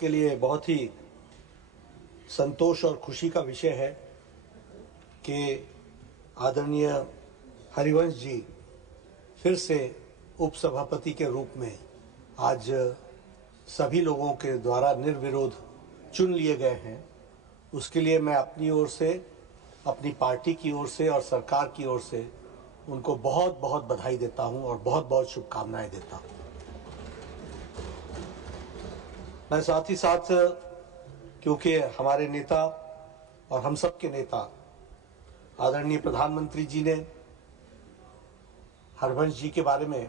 के लिए बहुत ही संतोष और खुशी का विषय है कि आदरणीय हरिवंश जी फिर से उपसभापति के रूप में आज सभी लोगों के द्वारा निर्विरोध चुन लिए गए हैं। उसके लिए मैं अपनी ओर से, अपनी पार्टी की ओर से और सरकार की ओर से उनको बहुत बहुत बधाई देता हूं और बहुत बहुत शुभकामनाएं देता हूं। मैं साथ ही साथ, क्योंकि हमारे नेता और हम सब के नेता आदरणीय प्रधानमंत्री जी ने हरवंश जी के बारे में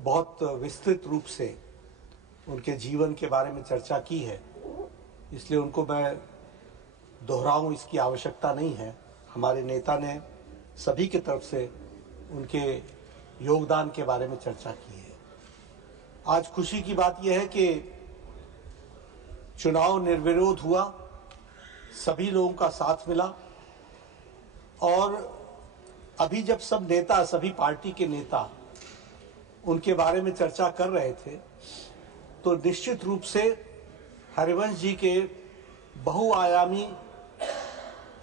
बहुत विस्तृत रूप से उनके जीवन के बारे में चर्चा की है, इसलिए उनको मैं दोहराऊं इसकी आवश्यकता नहीं है। हमारे नेता ने सभी की तरफ से उनके योगदान के बारे में चर्चा की है। आज खुशी की बात यह है कि चुनाव निर्विरोध हुआ, सभी लोगों का साथ मिला और अभी जब सब नेता, सभी पार्टी के नेता उनके बारे में चर्चा कर रहे थे तो निश्चित रूप से हरिवंश जी के बहुआयामी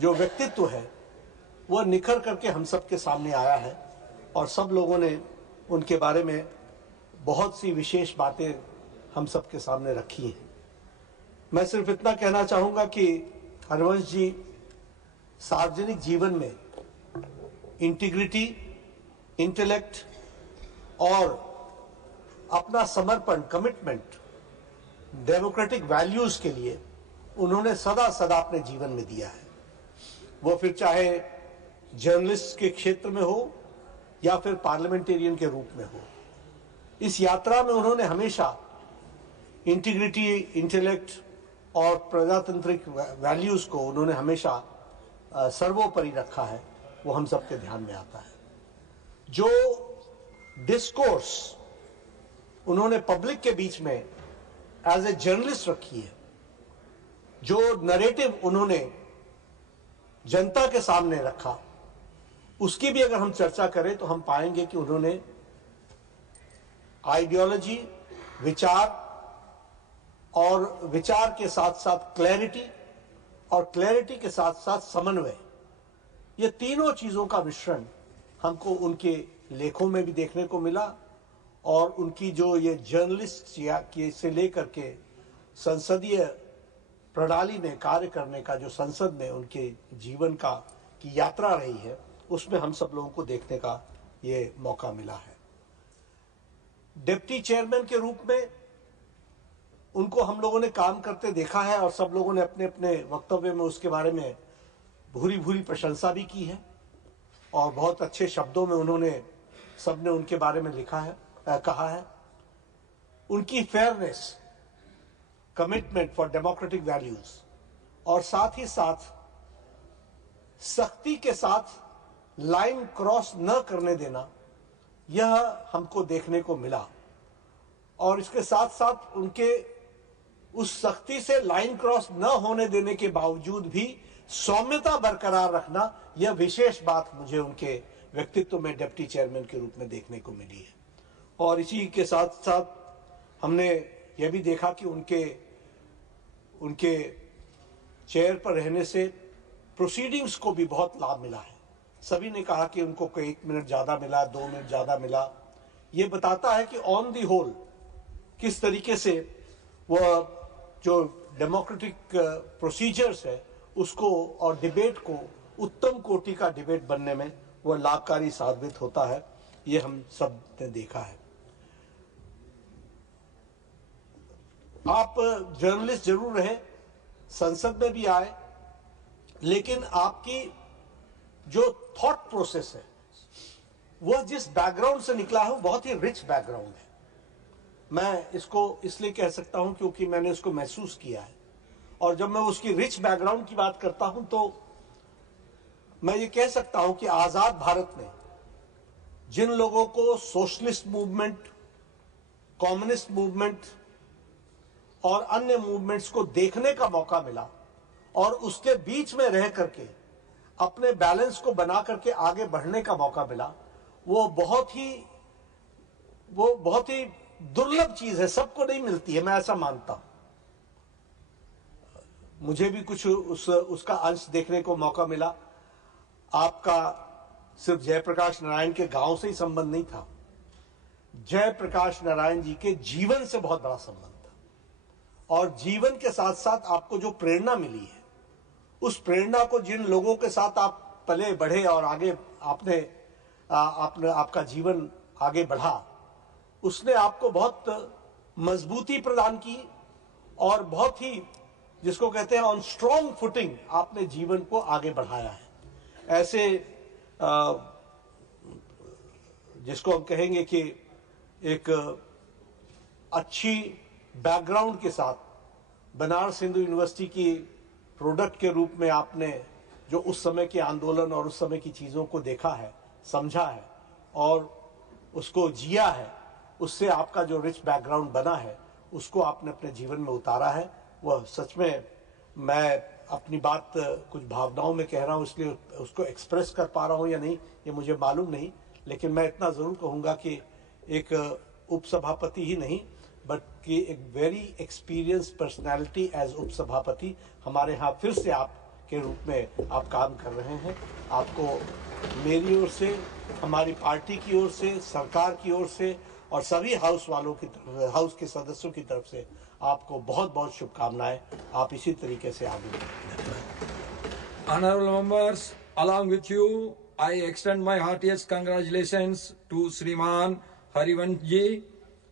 जो व्यक्तित्व है वह निखर करके हम सब के सामने आया है और सब लोगों ने उनके बारे में बहुत सी विशेष बातें हम सब के सामने रखी हैं। मैं सिर्फ इतना कहना चाहूंगा कि हरवंश जी सार्वजनिक जीवन में इंटीग्रिटी, इंटेलेक्ट और अपना समर्पण, कमिटमेंट डेमोक्रेटिक वैल्यूज के लिए उन्होंने सदा सदा अपने जीवन में दिया है। वो फिर चाहे जर्नलिस्ट के क्षेत्र में हो या फिर पार्लियामेंटेरियन के रूप में हो, इस यात्रा में उन्होंने हमेशा इंटीग्रिटी, इंटेलेक्ट और प्रजातांत्रिक वैल्यूज को उन्होंने हमेशा सर्वोपरि रखा है। वो हम सबके ध्यान में आता है। जो डिस्कोर्स उन्होंने पब्लिक के बीच में एज ए जर्नलिस्ट रखी है, जो नरेटिव उन्होंने जनता के सामने रखा, उसकी भी अगर हम चर्चा करें तो हम पाएंगे कि उन्होंने आइडियोलॉजी, विचार और विचार के साथ साथ क्लैरिटी और क्लैरिटी के साथ साथ समन्वय, ये तीनों चीजों का मिश्रण हमको उनके लेखों में भी देखने को मिला और उनकी जो ये जर्नलिस्ट या से लेकर के संसदीय प्रणाली में कार्य करने का जो संसद में उनके जीवन का की यात्रा रही है, उसमें हम सब लोगों को देखने का ये मौका मिला है। डिप्टी चेयरमैन के रूप में उनको हम लोगों ने काम करते देखा है और सब लोगों ने अपने अपने वक्तव्य में उसके बारे में भूरी भूरी प्रशंसा भी की है और बहुत अच्छे शब्दों में उन्होंने सबने उनके बारे में लिखा है, कहा है। उनकी fairness, commitment for democratic values और साथ ही साथ सख्ती के साथ लाइन क्रॉस न करने देना, यह हमको देखने को मिला। और इसके साथ साथ उनके उस सख्ती से लाइन क्रॉस न होने देने के बावजूद भी सौम्यता बरकरार रखना, यह विशेष बात मुझे उनके व्यक्तित्व में डिप्टी चेयरमैन के रूप में देखने को मिली है। और इसी के साथ साथ हमने यह भी देखा कि उनके चेयर पर रहने से प्रोसीडिंग्स को भी बहुत लाभ मिला है। सभी ने कहा कि उनको 1 मिनट ज्यादा मिला, 2 मिनट ज्यादा मिला। यह बताता है कि ऑन दी होल किस तरीके से वह जो डेमोक्रेटिक प्रोसीजर्स है उसको और डिबेट को उत्तम कोटि का डिबेट बनने में वह लाभकारी साबित होता है। ये हम सब ने देखा है। आप जर्नलिस्ट जरूर रहे, संसद में भी आए, लेकिन आपकी जो थॉट प्रोसेस है वह जिस बैकग्राउंड से निकला है वो बहुत ही रिच बैकग्राउंड है। मैं इसको इसलिए कह सकता हूं क्योंकि मैंने उसको महसूस किया है। और जब मैं उसकी रिच बैकग्राउंड की बात करता हूं तो मैं ये कह सकता हूं कि आजाद भारत में जिन लोगों को सोशलिस्ट मूवमेंट, कम्युनिस्ट मूवमेंट और अन्य मूवमेंट्स को देखने का मौका मिला और उसके बीच में रह करके अपने बैलेंस को बना करके आगे बढ़ने का मौका मिला, वो बहुत ही दुर्लभ चीज है, सबको नहीं मिलती है, मैं ऐसा मानता हूं। मुझे भी कुछ उसका अंश देखने को मौका मिला। आपका सिर्फ जयप्रकाश नारायण के गांव से ही संबंध नहीं था, जयप्रकाश नारायण जी के जीवन से बहुत बड़ा संबंध था। और जीवन के साथ साथ आपको जो प्रेरणा मिली है, उस प्रेरणा को जिन लोगों के साथ आप पले बढ़े और आगे आपका जीवन आगे बढ़ा, उसने आपको बहुत मजबूती प्रदान की और बहुत ही, जिसको कहते हैं ऑन स्ट्रॉन्ग फुटिंग, आपने जीवन को आगे बढ़ाया है। ऐसे जिसको हम कहेंगे कि एक अच्छी बैकग्राउंड के साथ बनारस हिंदू यूनिवर्सिटी की प्रोडक्ट के रूप में आपने जो उस समय के आंदोलन और उस समय की चीज़ों को देखा है, समझा है और उसको जिया है, उससे आपका जो रिच बैकग्राउंड बना है, उसको आपने अपने जीवन में उतारा है। वह सच में, मैं अपनी बात कुछ भावनाओं में कह रहा हूँ, इसलिए उसको एक्सप्रेस कर पा रहा हूँ या नहीं ये मुझे मालूम नहीं, लेकिन मैं इतना ज़रूर कहूँगा कि एक उपसभापति ही नहीं बल्कि एक वेरी एक्सपीरियंस पर्सनैलिटी एज उपसभापति हमारे यहाँ फिर से आप के रूप में आप काम कर रहे हैं। आपको मेरी ओर से, हमारी पार्टी की ओर से, सरकार की ओर से और सभी हाउस वालों की, हाउस के सदस्यों की तरफ से आपको बहुत बहुत शुभकामनाएं। आप इसी तरीके से आगे बढ़ें। Honorable members, along with you, I extend my heartiest congratulations to Sriman Harivansh ji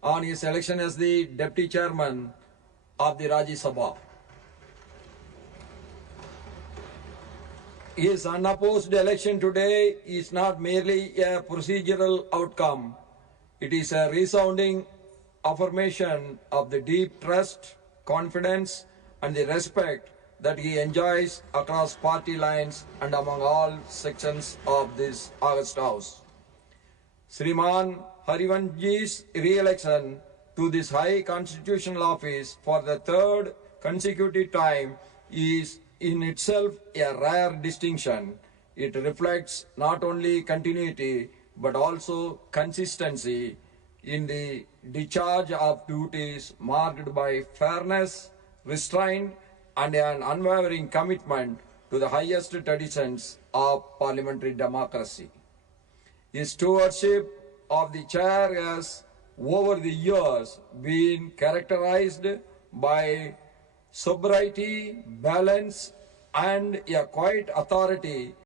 on his election as the Deputy Chairman of the Rajya Sabha. His unopposed election today is not merely a procedural outcome. It is a resounding affirmation of the deep trust, confidence, and the respect that he enjoys across party lines and among all sections of this august house. Sriman Harivansh ji's re-election to this high constitutional office for the third consecutive time is in itself a rare distinction. It reflects not only continuity but also consistency in the discharge of duties marked by fairness, restraint, and an unwavering commitment to the highest traditions of parliamentary democracy. His stewardship of the chair has over the years been characterized by sobriety, balance, and a quiet authority